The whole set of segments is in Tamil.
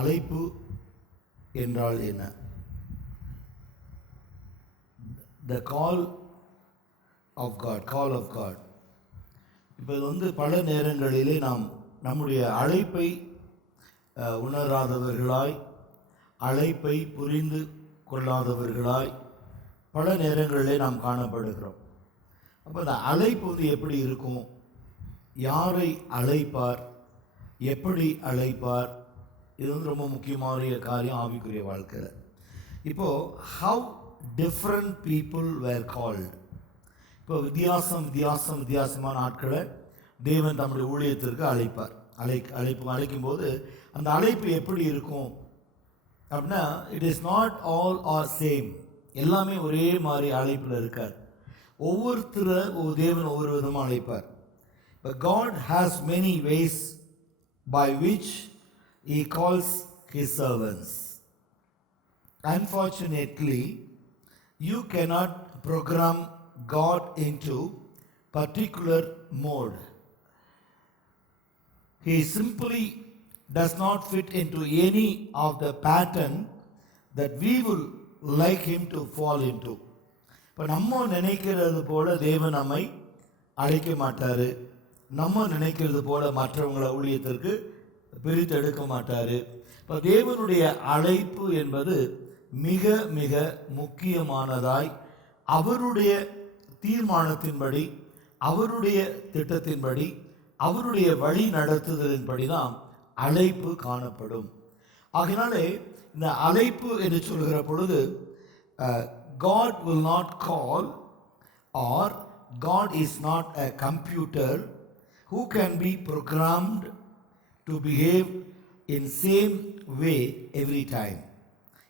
அழைப்பு என்றால் என்ன? த கால் ஆஃப் காட். இப்போ இது பல நேரங்களிலே நாம் நம்முடைய அழைப்பை உணராதவர்களாய், அழைப்பை புரிந்து கொள்ளாதவர்களாய் பல நேரங்களிலே நாம் காணப்படுகிறோம். அப்போ இந்த அழைப்பு எப்படி இருக்கும்? யாரை அழைப்பார்? எப்படி அழைப்பார்? இது ரொம்ப முக்கியமான காரியம் ஆவிக்குரிய வாழ்க்கையில். இப்போது how different people were called. இப்போ வித்தியாசமான ஆட்களை தேவன் தம்முடைய ஊழியத்திற்கு அழைப்பார். அழைக்கும்போது அந்த அழைப்பு எப்படி இருக்கும் அப்படின்னா, it is not all R same. எல்லாமே ஒரே மாதிரி அழைப்பில் இருக்கார். தேவன் ஒவ்வொரு விதமாக அழைப்பார். But God has many ways by which He calls His servants. Unfortunately, you cannot program God into particular mode. He simply does not fit into any of the pattern that we will like Him to fall into. இப்போ நம்ம நினைக்கிறது போல தேவன் நம்மை அழைக்க மாட்டார். நம்ம நினைக்கிறது போல மற்றவங்களை ஊழியத்திற்கு பிரித்து எடுக்க மாட்டார். இப்போ தேவனுடைய அழைப்பு என்பது மிக மிக முக்கியமானதாய், அவருடைய தீர்மானத்தின்படி, அவருடைய திட்டத்தின்படி, அவருடைய வழி நடத்துதலின்படி தான் அழைப்பு காணப்படும். ஆகினாலே இந்த அழைப்பு என்று சொல்கிற பொழுது God will not call, or God is not a computer who can be programmed to behave in same way every time.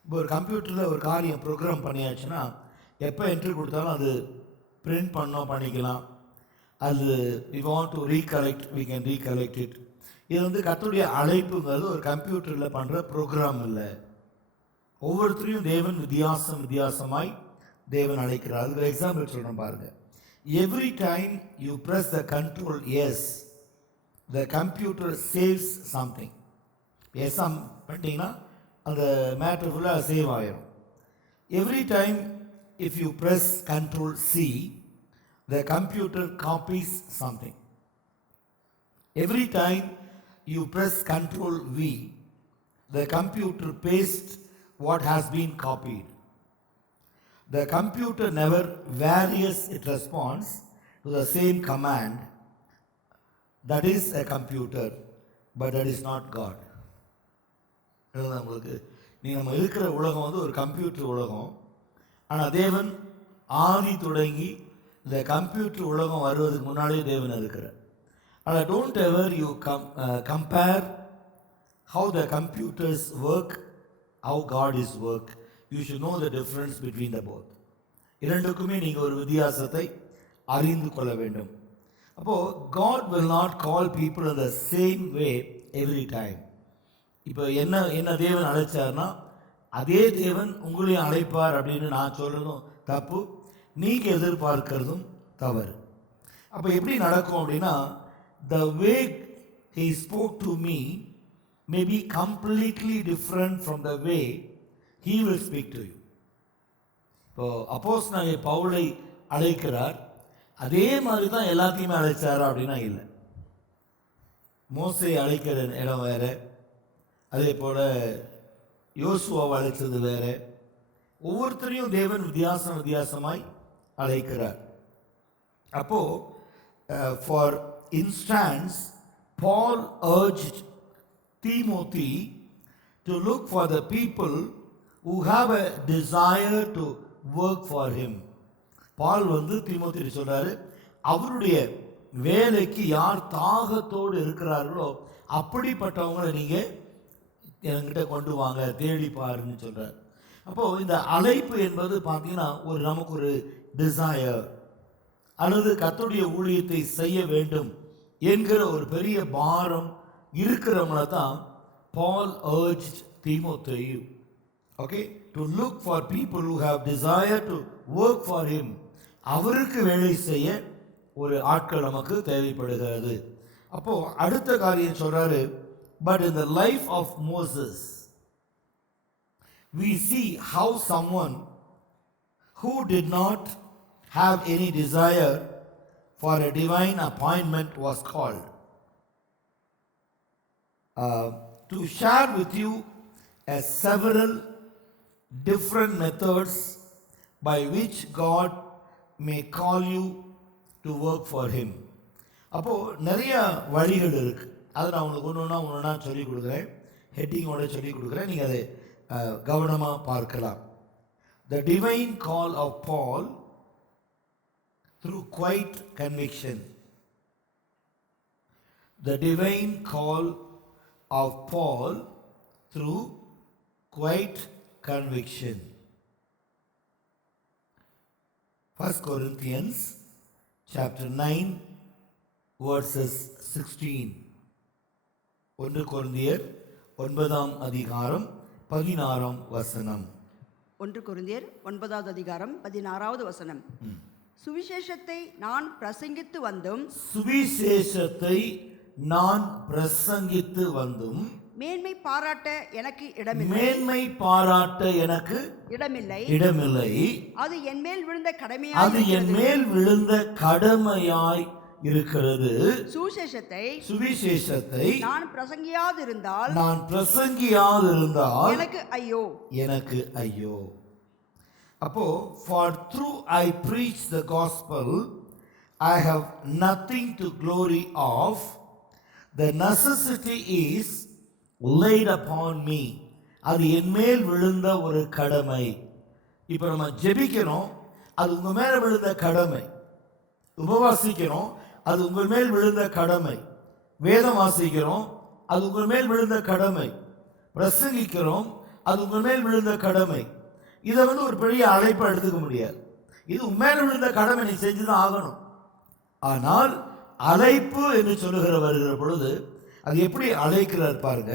இப்போ ஒரு கம்ப்யூட்டரில் ஒரு காரியம் ப்ரோக்ராம் பண்ணியாச்சுன்னா எப்போ என்ட்ரி கொடுத்தாலும் அது பிரிண்ட் பண்ணிக்கலாம். அது we want to recollect, we can recollect it. இது கர்த்தருடைய அழைப்புங்கிறது ஒரு கம்ப்யூட்டரில் பண்ணுற ப்ரோக்ராம் இல்லை. ஒவ்வொருத்தரையும் தேவன் வித்தியாசமாய் தேவன் அழைக்கிறார். அதுக்கு எக்ஸாம்பிள் சொல்கிறேன் பாருங்க. Every time you press the control yes, the computer saves something. எஸ் பண்ணிட்டீங்கன்னா அந்த மேட்ரு ஃபுல்லாக சேவ் ஆயிரும். Every time if you press control C, the computer copies something. Every time you press control V, the computer pastes what has been copied. The computer never varies its response to the same command. That is a computer, but that is not God. உங்களுக்கு நம்ம இருக்கிற உலகம் ஒரு கம்ப்யூட்டர் உலகம். ஆனால் தேவன் ஆதி தொடங்கி இந்த கம்ப்யூட்டர் உலகம் வருவதுக்கு முன்னாடியே தேவன் இருக்கிறார். ஆனால் don't ever you compare how the computers work, how God is work. You should know the difference between the both. இரண்டுக்குமே நீங்கள் ஒரு வித்தியாசத்தை அறிந்து கொள்ள வேண்டும். அப்போது God will not call people in the same way every time. இப்போ என்ன தேவன் அழைச்சார்னா அதே தேவன் உங்களையும் அழைப்பார் அப்படின்னு நான் சொல்கிறதும் தப்பு, நீங்கள் எதிர்பார்க்கிறதும் தவறு. அப்போ எப்படி நடக்கும் அப்படின்னா, the way He spoke to me may be completely different from the way He will speak to you. இப்போ அப்போஸ்தலனாகிய பவுலை அழைக்கிறார், அதே மாதிரி தான் எல்லாத்தையுமே அழைச்சாரா அப்படின்னா இல்லை. மோசே அழைக்கிற இடம் வேறு, அதே போல் யோசுவாவை அழைத்தது வேறு. ஒவ்வொருத்தரையும் தேவன் வித்தியாசமாய் அழைக்கிறார். அப்போது for instance, Paul urged Timothy to look for the people who have a desire to work for him. பால் தீமோத்தேயுக்கு சொல்றாரு, அவருடைய வேலைக்கு யார் தாகத்தோடு இருக்கிறார்களோ அப்படிப்பட்டவங்களை நீங்கள் என்கிட்ட கொண்டு வாங்க, தேடி பாருன்னு சொல்கிறார். அப்போது இந்த அழைப்பு என்பது பார்த்தீங்கன்னா நமக்கு ஒரு டிசையர் அல்லது கர்த்தருடைய ஊழியத்தை செய்ய வேண்டும் என்கிற ஒரு பெரிய பாரம் இருக்கிறவங்கள தான் பால் urged Timothy, okay, to look for people who have desire to work for him. அவருக்கு வேலை செய்ய ஒரு ஆட்கள் நமக்கு தேவைப்படுகிறது. அப்போது அடுத்த காரியம் சொல்கிறாரு, but in the life of Moses, we see how someone who did not have any desire for a divine appointment was called. To share with you several different methods by which God may call you to work for him. அப்போ நிறைய வழிகள் இருக்கு. அதை நான் உங்களுக்கு ஒன்றா சொல்லிக் கொடுக்குறேன், ஹெட்டிங்கோட சொல்லிக் கொடுக்குறேன், நீங்கள் அதை கவனமாக பார்க்கலாம். The divine call of Paul through quiet conviction. The divine call of Paul through quiet conviction. 1 Corinthians chapter 9 verses 16. 1 கொரிந்தியர் 9ஆம் அதிகாரம் 16ஆம் வசனம். 1 கொரிந்தியர் 9வது அதிகாரம் 16வது வசனம். சுவிசேஷத்தை நான் பிரசங்கித்து வந்தும் மேன்மை பாராட்ட எனக்கு இடமில்லை. அது என் மேல் விழுந்த கடமையாய் இருக்கிறது. சுவிசேஷத்தை நான் பிரசங்கியாதிருந்தால் எனக்கு ஐயோ. அப்போ for through I preach the gospel, I have nothing to glory of. The necessity is laid upon me. அது என் மேல் விழுந்த ஒரு கடமை. இப்போ நம்ம ஜெபிக்கிறோம், அது உங்க மேல விழுந்த கடமை. உபவாசிக்கிறோம், அது உங்கள் மேல் விழுந்த கடமை. வேதம் வாசிக்கிறோம், அது உங்கள் மேல் விழுந்த கடமை. பிரசங்கிக்கிறோம், அது உங்கள் மேல் விழுந்த கடமை. இதை ஒரு பெரிய அழைப்பை எடுத்துக்க முடியாது. இது உண்மையில விழுந்த கடமை, நீ செஞ்சுதான் ஆகணும். ஆனால் அழைப்பு என்று சொல்லுகிற வருகிற பொழுது அது எப்படி அழைக்கிறார் பாருங்க.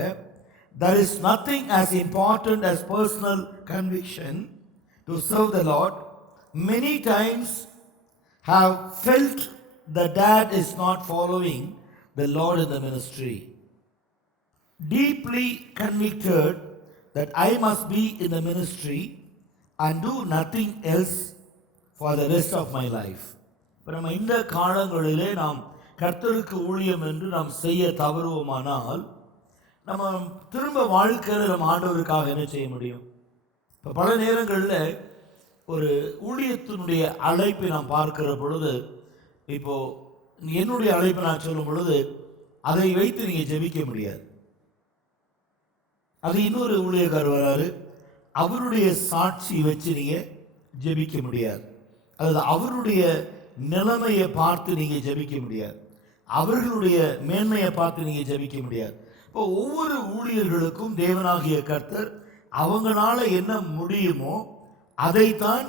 There is nothing as important as personal conviction to serve the Lord. Many times have felt the dad is not following the Lord in the ministry. Deeply convicted that I must be in the ministry and do nothing else for the rest of my life. இப்போ நம்ம இந்த காலங்களிலே நாம் கர்த்தருக்கு ஊழியம் என்று நாம் செய்ய தவறுவோமானால் நம்ம திரும்ப வாழ்க்கையில் நம்ம ஆண்டவருக்காக என்ன செய்ய முடியும்? இப்போ பல நேரங்களில் ஒரு ஊழியத்தினுடைய அழைப்பை நாம் பார்க்கிற பொழுது, இப்போ என்னுடைய அழைப்பை நான் சொல்லும் பொழுது அதை வைத்து நீங்கள் ஜெபிக்க முடியாது. அது இன்னொரு ஊழியக்காரர் வராரு, அவருடைய சாட்சி வச்சு நீங்க ஜெபிக்க முடியாது. அதாவது அவருடைய நிலைமையை பார்த்து நீங்க ஜெபிக்க முடியாது, அவர்களுடைய மேன்மையை பார்த்து நீங்க ஜெபிக்க முடியாது. இப்போ ஒவ்வொரு ஊழியர்களுக்கும் தேவனாகிய கர்த்தர் அவங்களால என்ன முடியுமோ அதைத்தான்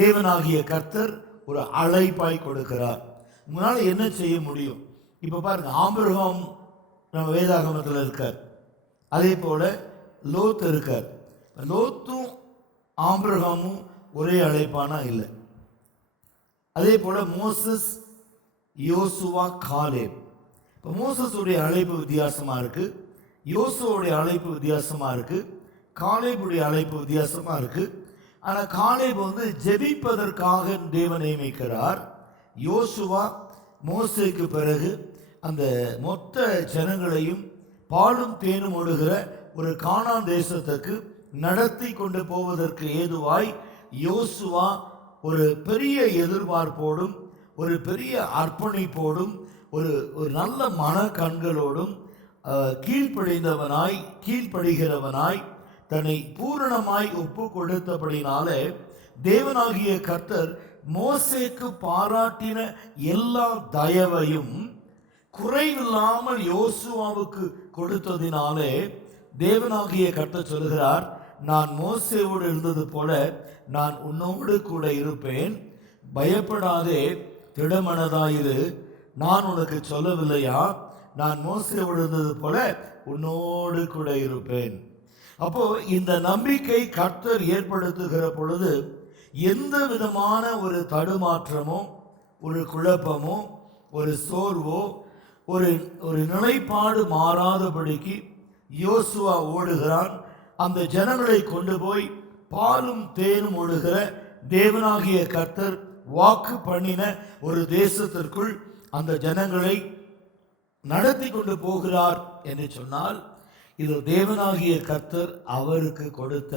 தேவனாகிய கர்த்தர் ஒரு அழைப்பாய் கொடுக்கிறார். உங்களால என்ன செய்ய முடியும்? இப்போ பாருங்க, ஆபிரகாம் நம்ம வேதாகமத்தில் இருக்கார், அதே போல லோத் இருக்கார். லோத்தும் ஆபிரகாமும் ஒரே அழைப்பானா இல்லை. அதே போல மோசஸ், யோசுவா, காலேப். இப்போ மோசஸுடைய அழைப்பு வித்தியாசமா இருக்கு, யோசுவோடைய அழைப்பு வித்தியாசமா இருக்கு, காலேபுடைய அழைப்பு வித்தியாசமா இருக்கு. ஆனால் காலேப் ஜெபிப்பதற்காக தேவன் நியமிக்கிறார். யோசுவா மோசேக்கு பிறகு அந்த மொத்த ஜனங்களையும் பாலும் தேனும் ஓடுகிற ஒரு கானான் தேசத்துக்கு நடத்தி கொண்டு போவதற்கு ஏதுவாய் யோசுவா ஒரு பெரிய எதிர்பார்ப்போடும் ஒரு பெரிய அர்ப்பணிப்போடும் ஒரு நல்ல மன கண்களோடும் கீழ்ப்படுகிறவனாய் தன்னை பூரணமாய் ஒப்பு கொடுத்தபடினாலே தேவனாகிய கர்த்தர் மோசேக்கு பாராட்டின எல்லா தயவையும் குறைவில்லாமல் யோசுவாவுக்கு கொடுத்ததினாலே தேவனாகிய கர்த்தர் சொல்கிறார், நான் மோசேவோடு இருந்தது போல நான் உன்னோடு கூட இருப்பேன், பயப்படாதே, திடமனதாயிரு, நான் உனக்கு சொல்லவில்லையா, நான் மோசேவோடு இருந்தது போல உன்னோடு கூட இருப்பேன். அப்போ இந்த நம்பிக்கை கர்த்தர் ஏற்படுத்துகிற பொழுது எந்த விதமான ஒரு தடுமாற்றமோ ஒரு குழப்பமோ ஒரு சோர்வோ ஒரு நிலைப்பாடு மாறாதபடிக்கு யோசுவா ஓடுகிறான். அந்த ஜனங்களை கொண்டு போய் பாலும் தேனும் ஒழுகிற தேவனாகிய கர்த்தர் வாக்கு பண்ணின ஒரு தேசத்திற்குள் அந்த ஜனங்களை நடத்தி கொண்டு போகிறார் என்று சொன்னால், இது தேவனாகிய கர்த்தர் அவருக்கு கொடுத்த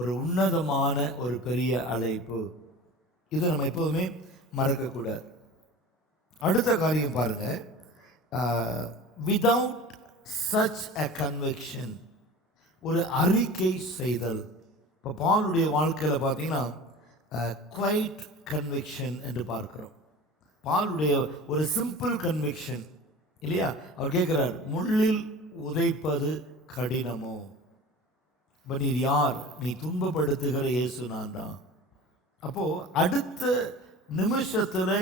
ஒரு உன்னதமான ஒரு பெரிய அழைப்பு. இதை நம்ம எப்போதுமே மறக்கக்கூடாது. அடுத்த காரியம் பாருங்க, விதவுட் சச் அ கன்விக்ஷன், ஒரு அறிக்கை செய்தல். இப்போ பாலுடைய வாழ்க்கையில் பார்த்தீங்கன்னா குவைட் கன்விக்ஷன் என்று பார்க்கிறோம். பாலுடைய ஒரு சிம்பிள் கன்விக்ஷன் இல்லையா? அவர் கேட்கிறார், முள்ளில் உதைப்பது கடினமோ? இப்போ நீர் யார்? நீ துன்பப்படுத்துகிற இயேசு நான் தான். அப்போ அடுத்த நிமிஷத்தில்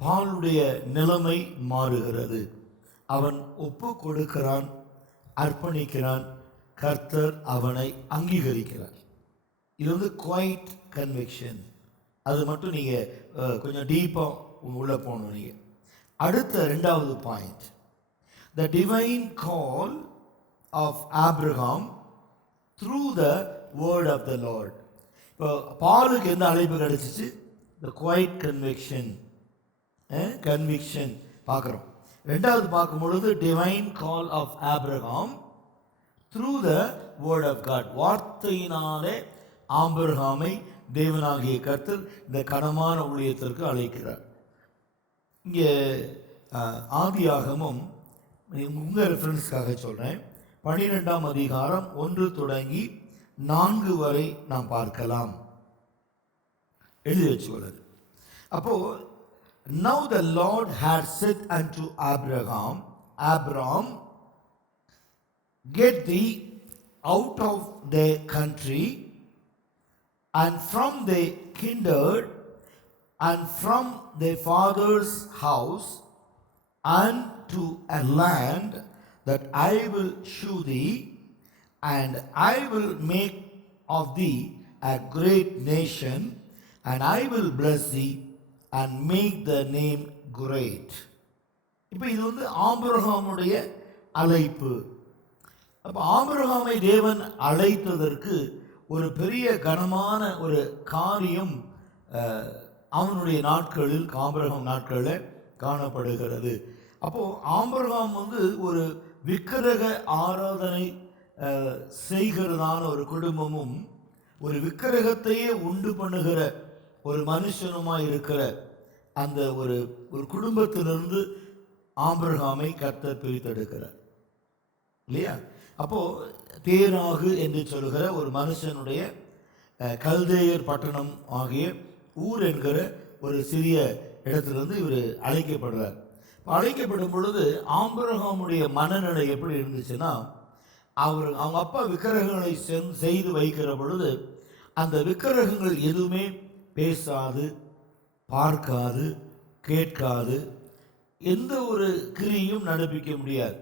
பாலுடைய நிலைமை மாறுகிறது. அவன் ஒப்பு கொடுக்கிறான், அர்ப்பணிக்கிறான், கர்த்தர் அவனை அங்கீகரிக்கிறார். இது வந்து குவைட் கன்விக்ஷன். அது மட்டும் நீங்கள் கொஞ்சம் டீப்பாக உள்ளே போகணும். நீங்கள் அடுத்த ரெண்டாவது point, the divine call of Abraham through the word of the Lord. இப்போ பாலுக்கு எந்த அழைப்பு கிடைச்சிச்சு? த குவைட் கன்விக்ஷன் பார்க்குறோம். ரெண்டாவது பார்க்கும் பொழுது divine call of Abraham through the word of God. வார்த்தையினாலே ஆபிரகாமை தேவனாகிய கர்த்தர் இந்த கனமான ஊழியத்திற்கு அழைக்கிறார். இங்கே ஆதியாகமும் உங்கள் ரெஃபரன்ஸ்க்காக சொல்கிறேன், 12ஆம் அதிகாரம் 1 தொடங்கி 4 வரை நாம் பார்க்கலாம். எழுதி வச்சுக்கொள்ளுது. அப்போ now the Lord had said unto Abram, get thee out of their country and from their kindred and from their father's house unto a land that I will shew thee, and I will make of thee a great nation, and I will bless thee and make the name great. இப்போ இது வந்து ஆபிரகாமுடைய அழைப்பு. அப்போ ஆபிரகாமை தேவன் அழைத்ததற்கு ஒரு பெரிய கனமான ஒரு காரியம் அவனுடைய நாட்களில், ஆபிரகாம் நாட்களில் காணப்படுகிறது. அப்போது ஆபிரகாம் வந்து ஒரு விக்கிரக ஆராதனை செய்கிறதான ஒரு குடும்பமும் ஒரு விக்கிரகத்தையே உண்டு பண்ணுகிற ஒரு மனுஷனுமாய் இருக்கிற அந்த ஒரு குடும்பத்திலிருந்து ஆபிரகாமை கர்த்தர் பிரித்தெடுக்கிறார் இல்லையா? அப்போது தேராகு என்று சொல்கிற ஒரு மனுஷனுடைய கல்தேயர் பட்டணம் ஆகிய ஊர் என்கிற ஒரு சிறிய இடத்திலிருந்து இவர் அழைக்கப்படுறார். அழைக்கப்படும் பொழுது ஆபிரகாமுடைய மனநிலை எப்படி இருந்துச்சுன்னா, அவங்க அப்பா விக்கிரகங்களை செய்து வைக்கிற பொழுது அந்த விக்கிரகங்கள் எதுவுமே பேசாது, பார்க்காது, கேட்காது, எந்த ஒரு கிரியும் நடப்பிக்க முடியாது.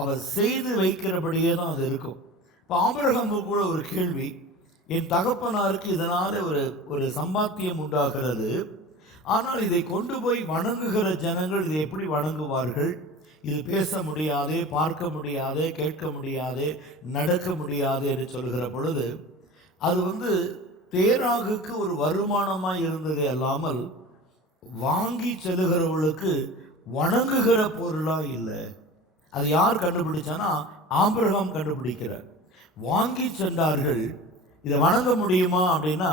அவர் செய்து வைக்கிறபடியே தான் அது இருக்கும். இப்போ ஆபிரகாமுக்கு கூட ஒரு கேள்வி, என் தகப்பனாருக்கு இதனால் ஒரு சம்பாத்தியம் உண்டாகிறது, ஆனால் இதை கொண்டு போய் வணங்குகிற ஜனங்கள் இதை எப்படி வணங்குவார்கள்? இது பேச முடியாதே, பார்க்க முடியாதே, கேட்க முடியாதே, நடக்க முடியாது என்று சொல்கிற பொழுது அது வந்து தேராகுக்கு ஒரு வருமானமாக இருந்ததே அல்லாமல் வாங்கி செல்லுகிறவர்களுக்கு வணங்குகிற பொருளாக இல்லை. அது யார் கண்டுபிடிச்சானா? ஆபிரகாம் கண்டுபிடிக்கிறார். வாங்கி சென்றார்கள். இதை வணங்க முடியுமா அப்படின்னா,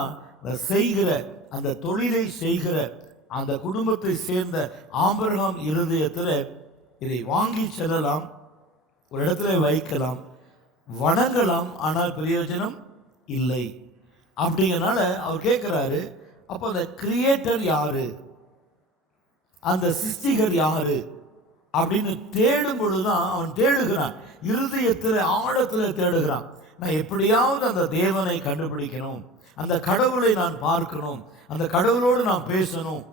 செய்கிற அந்த தொழிலை செய்கிற அந்த குடும்பத்தை சேர்ந்த ஆபிரகாம் இருதயத்தில் இதை வாங்கி செல்லலாம், ஒரு இடத்துல வைக்கலாம், வணங்கலாம், ஆனால் பிரயோஜனம் இல்லை. அப்படிங்கிறனால அவர் கேட்குறாரு, அப்போ அந்த கிரியேட்டர் யாரு, அந்த சிருஷ்டிகர் யாரு அப்படின்னு தேடும் பொழுதுதான் அவன் தேடுகிறான். இருதயத்தில் ஆழத்தில் தேடுகிறான். நான் எப்படியாவது அந்த தேவனை கண்டுபிடிக்கணும், அந்த கடவுளை நான் பார்க்கணும், அந்த கடவுளோடு நான் பேசணும்.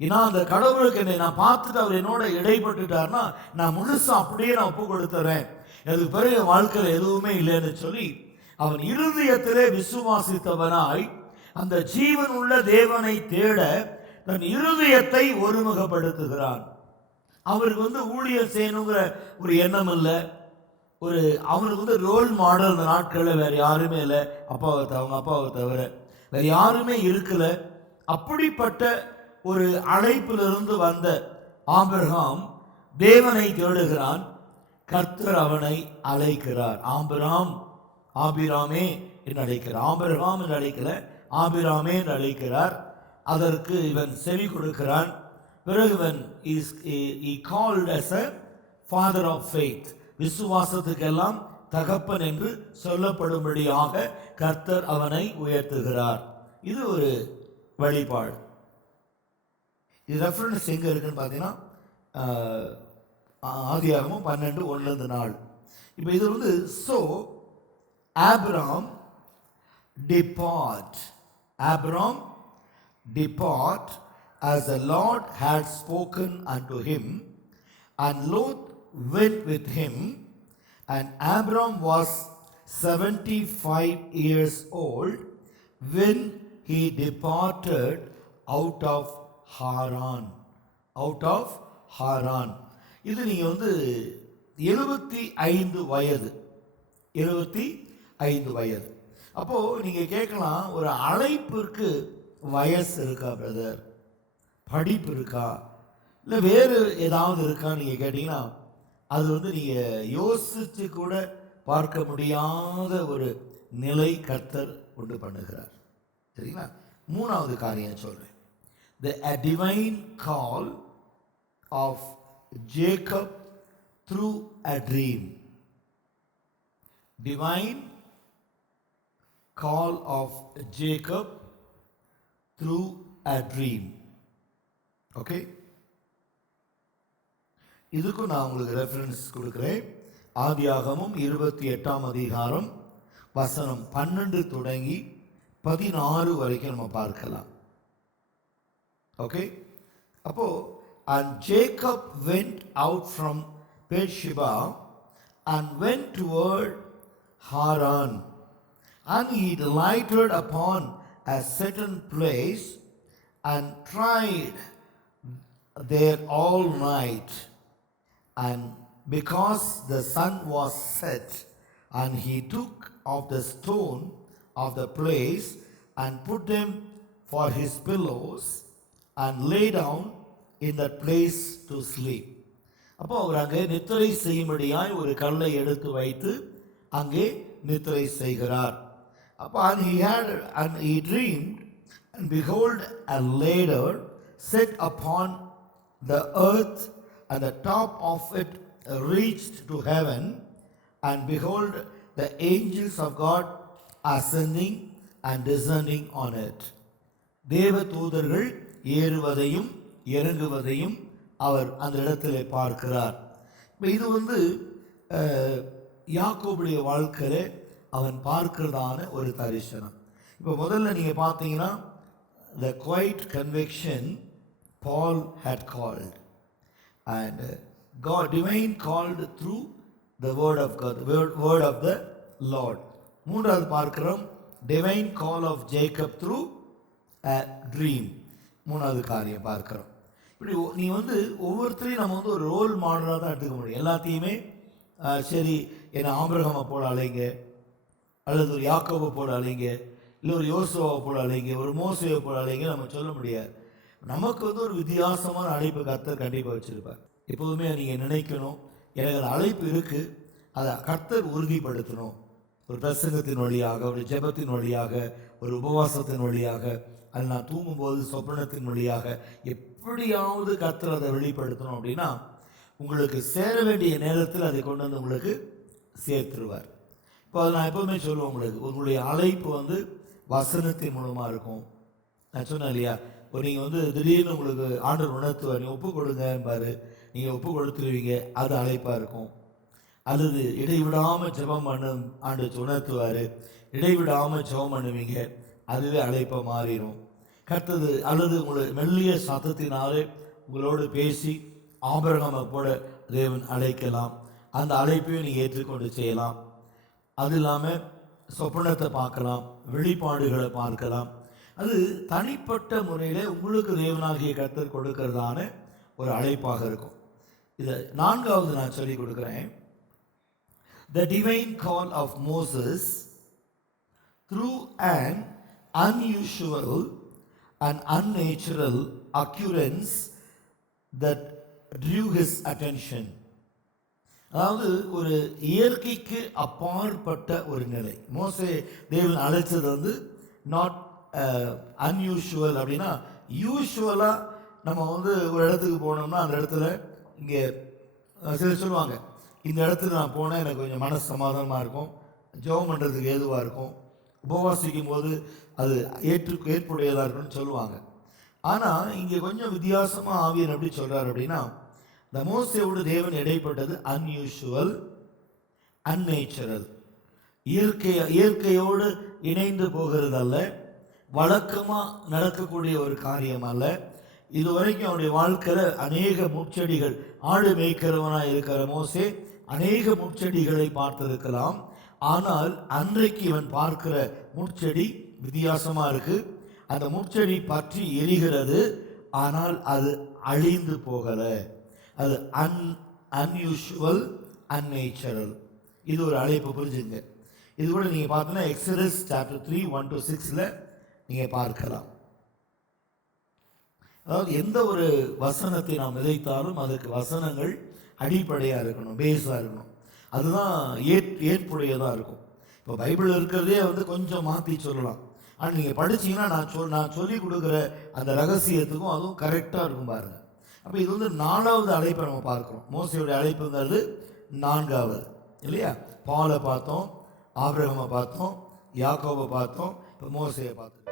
ஏன்னா அந்த கடவுளுக்கு என்னை நான் பார்த்துட்டு அவர் என்னோட இடைப்பட்டுட்டார்னா நான் முழுசாக அப்படியே நான் ஒப்பு கொடுத்துறேன், அதுக்கு பிறகு வாழ்க்கையில் எதுவுமே இல்லைன்னு சொல்லி அவன் இருதயத்திலே விசுவாசித்தவனாய் அந்த ஜீவன் உள்ள தேவனை தேட தன் இருதயத்தை ஒருமுகப்படுத்துகிறான். அவருக்கு ஊழியர் செய்யணுங்கிற ஒரு எண்ணம் இல்லை, ஒரு அவனுக்கு வந்து ரோல் மாடல் அந்த நாட்களில் வேறு யாருமே இல்லை, அவங்க அப்பாவை தவிர வேறு யாருமே இருக்கல. அப்படிப்பட்ட ஒரு அழைப்பிலிருந்து வந்த ஆபிரகாம் தேவனை தேடுகிறான். கர்த்தர் அவனை அழைக்கிறார். ஆபிராமே என்று அழைக்கிறார். ஆபிரகாம் என்று அழைக்கல, ஆபிராமே என்று அழைக்கிறார். அதற்கு இவன் செவி கொடுக்கிறான். பிறகு இவன் he called as a father of faith, விசுவாசத்துக்கெல்லாம் தகப்பன் என்று சொல்லப்படும்படியாக கர்த்தர் அவனை உயர்த்துகிறார். இது ஒரு வழிபாடு. இது ரெஃபரன்ஸ் எங்கே இருக்குன்னு பார்த்தீங்கன்னா ஆதியாகமம் 12:1-4. இப்போ இது வந்து so Abram depart as the Lord had spoken unto him, and Lot went with him, and Abram was 75 years old when he departed out of Haran. இது நீங்கள் வந்து 75 வயது. அப்போது நீங்கள் கேட்கலாம், ஒரு அழைப்பிற்கு வயசு இருக்கா பிரதர், படிப்பு இருக்கா, இல்லை வேறு ஏதாவது இருக்கான்னு நீங்கள் கேட்டிங்கன்னா அது வந்து நீங்கள் யோசித்து கூட பார்க்க முடியாத ஒரு நிலை கர்த்தர் உண்டு பண்ணுகிறார். சரிங்களா? மூணாவது காரியம் சொல்கிறேன். A divine call of Jacob through a dream. Divine call of Jacob through a dream. Okay? இதுக்கு நான் உங்களுக்கு ரெஃபரன்ஸ் கொடுக்கிறேன். ஆதியாகமம் 28ஆம் அதிகாரம் வசனம் 12 தொடங்கி 16 வரைக்கும் நம்ம பார்க்கலாம். ஓகே? அப்போ and Jacob went out from Beersheba and went toward Haran, and he lighted upon a certain place and tried there all night, and because the sun was set, and he took of the stone of the place and put them for his pillows and lay down in that place to sleep. அப்போ அவர் அங்கே நித்திரை செய்யும்படியாய் ஒரு கல்லை எடுத்து வைத்து அங்கே நித்திரை செய்கிறார். அப்போ and he dreamed, and behold, a ladder set upon the earth, and the top of it reached to heaven, and behold, the angels of God ascending and descending on it. தேவ தூதர்கள் ஏறுவதையும் இறங்குவதையும் அவர் அந்த இடத்துல பார்க்கிறார். இப்போ இது வந்து யாக்கோபுடைய வாழ்க்கையில அவன் பார்க்கிறதான ஒரு தரிசனம். இப்போ முதல்ல நீங்கள் பார்த்தீங்கன்னா the quiet conviction Paul had called, and God divine called through the word of God, word of the Lord. மூன்றாவது பார்க்கிறோம் divine call of Jacob through a dream. மூணாவது காரியம் பார்க்கிறோம். இப்படி நீ வந்து ஒவ்வொருத்தரையும் நம்ம வந்து ஒரு ரோல் மாடலாக தான் எடுத்துக்க முடியும். எல்லாத்தையுமே சரி என்னை ஆபிரகாமை போல அழைங்க, அல்லது ஒரு யாக்கோபை போல அழைங்க, இல்லை ஒரு யோசுவாவை போல அழைங்க, ஒரு மோசேவை போல அழைங்க நம்ம சொல்ல முடியாது. நமக்கு வந்து ஒரு வித்தியாசமான அழைப்பு கர்த்தர் கண்டிப்பாக வச்சுருப்பார். எப்போதுமே நீங்கள் நினைக்கணும், எனக்கு அந்த அழைப்பு இருக்குது, அதை கர்த்தர் உறுதிப்படுத்தணும். ஒரு பிரசங்கத்தின் வழியாக, ஒரு ஜெபத்தின் வழியாக, ஒரு உபவாசத்தின் வழியாக, அது நான் தூங்கும்போது சொப்பனத்தின் வழியாக எப்படியாவது கர்த்தர் அதை வெளிப்படுத்தணும். அப்படின்னா உங்களுக்கு சேர வேண்டிய நேரத்தில் அதை கொண்டு வந்து உங்களுக்கு சேர்த்துருவார். இப்போ அதை நான் எப்போவுமே சொல்லுவேன், உங்களுடைய அழைப்பு வந்து வசனத்தின் மூலமாக இருக்கும். நான் சொன்னேன் இல்லையா, இப்போ நீங்கள் வந்து திடீர்னு உங்களுக்கு ஆண்டவர் உணர்த்துவார், நீங்கள் ஒப்பு கொடுங்கம்பாரு, நீங்கள் ஒப்பு கொடுத்துருவீங்க, அது அழைப்பாக இருக்கும். அல்லது இடைவிடாமல் ஜெபம் பண்ணும் ஆண்டு உணர்த்துவார், இடைவிடாமல் ஜெபம் பண்ணுவீங்க, அதுவே அழைப்பாக மாறிடும். கர்த்தது அல்லது உங்களை மெல்லிய சத்தத்தினாலே உங்களோடு பேசி ஆபிரகாமை போல தேவன் அழைக்கலாம். அந்த அழைப்பையும் நீங்கள் ஏற்றுக்கொண்டு செய்யலாம். அது இல்லாமல் சொப்பனத்தை பார்க்கலாம், வெளிப்பாடுகளை பார்க்கலாம். அது தனிப்பட்ட முறையில் உங்களுக்கு தேவனாகிய கர்த்தர் கொடுக்கறதான ஒரு அழைப்பாக இருக்கும். இதை நான்காவது நான் சொல்லி கொடுக்குறேன். the divine call of Moses through an unusual and unnatural occurrence that drew his attention. அதாவது ஒரு இயற்கைக்கு அப்பாற்பட்ட ஒரு நிலை. மோசே தேவன் அழைச்சது வந்து நாட் அன்யூஷுவல். அப்படின்னா யூஷுவலாக நம்ம வந்து ஒரு இடத்துக்கு போனோம்னா அந்த இடத்துல இங்கே சிலர் சொல்லுவாங்க, இந்த இடத்துல நான் போனேன் எனக்கு கொஞ்சம் மனசு சமாதானமாக இருக்கும், ஜெபம் பண்ணுறதுக்கு ஏதுவாக இருக்கும், உபவாசிக்கும் போது அது ஏற்புடையதாக இருக்கும்னு சொல்லுவாங்க. ஆனால் இங்கே கொஞ்சம் வித்தியாசமாக ஆவியன் எப்படி சொல்கிறார் அப்படின்னா, இந்த மோசேயோடு தேவன் இடைப்பட்டது அன்யூஷுவல், அன்நேச்சுரல். இயற்கையோடு இணைந்து போகிறது அல்ல, வழக்கமாக நடக்கக்கூடிய ஒரு காரியம் அல்ல. இதுவரைக்கும் அவருடைய வாழ்க்கையில் அநேக முட்செடிகள், ஆடு மேய்க்கிறவனாக இருக்கிற மோசே அநேக முட்செடிகளை பார்த்திருக்கலாம். ஆனால் அன்றைக்கு இவன் பார்க்கிற முட்செடி வித்தியாசமாக இருக்கு. அந்த முட்செடி பற்றி எரிகிறது, ஆனால் அது அழிந்து போகலை. அது அன்யூஷுவல், அன்நேச்சுரல். இது ஒரு அழைப்பு, புரிஞ்சுங்க. இது கூட நீங்கள் பார்த்தீங்கன்னா எக்ஸடஸ் சாப்டர் 3 1-6 நீங்கள் பார்க்கலாம். அதாவது எந்த ஒரு வசனத்தை நாம் விதைத்தாலும் அதுக்கு வசனங்கள் அடிப்படையாக இருக்கணும், பேஸாக இருக்கணும். அதுதான் ஏற்புடையதாக இருக்கும். இப்போ பைபிள் இருக்கிறதே வந்து கொஞ்சம் மாற்றி சொல்லலாம். ஆனால் நீங்கள் படிச்சீங்கன்னா நான் சொல்லி கொடுக்குற அந்த ரகசியத்துக்கும் அதுவும் கரெக்டாக இருக்கும் பாருங்கள். அப்போ இது வந்து 4வது அழைப்பை நம்ம பார்க்குறோம். மோசையுடைய அழைப்புங்கிறது 4வது இல்லையா? பாலை பார்த்தோம், ஆபிரகாமை பார்த்தோம், யாக்கோபை பார்த்தோம், இப்போ மோசையை பார்த்தோம்.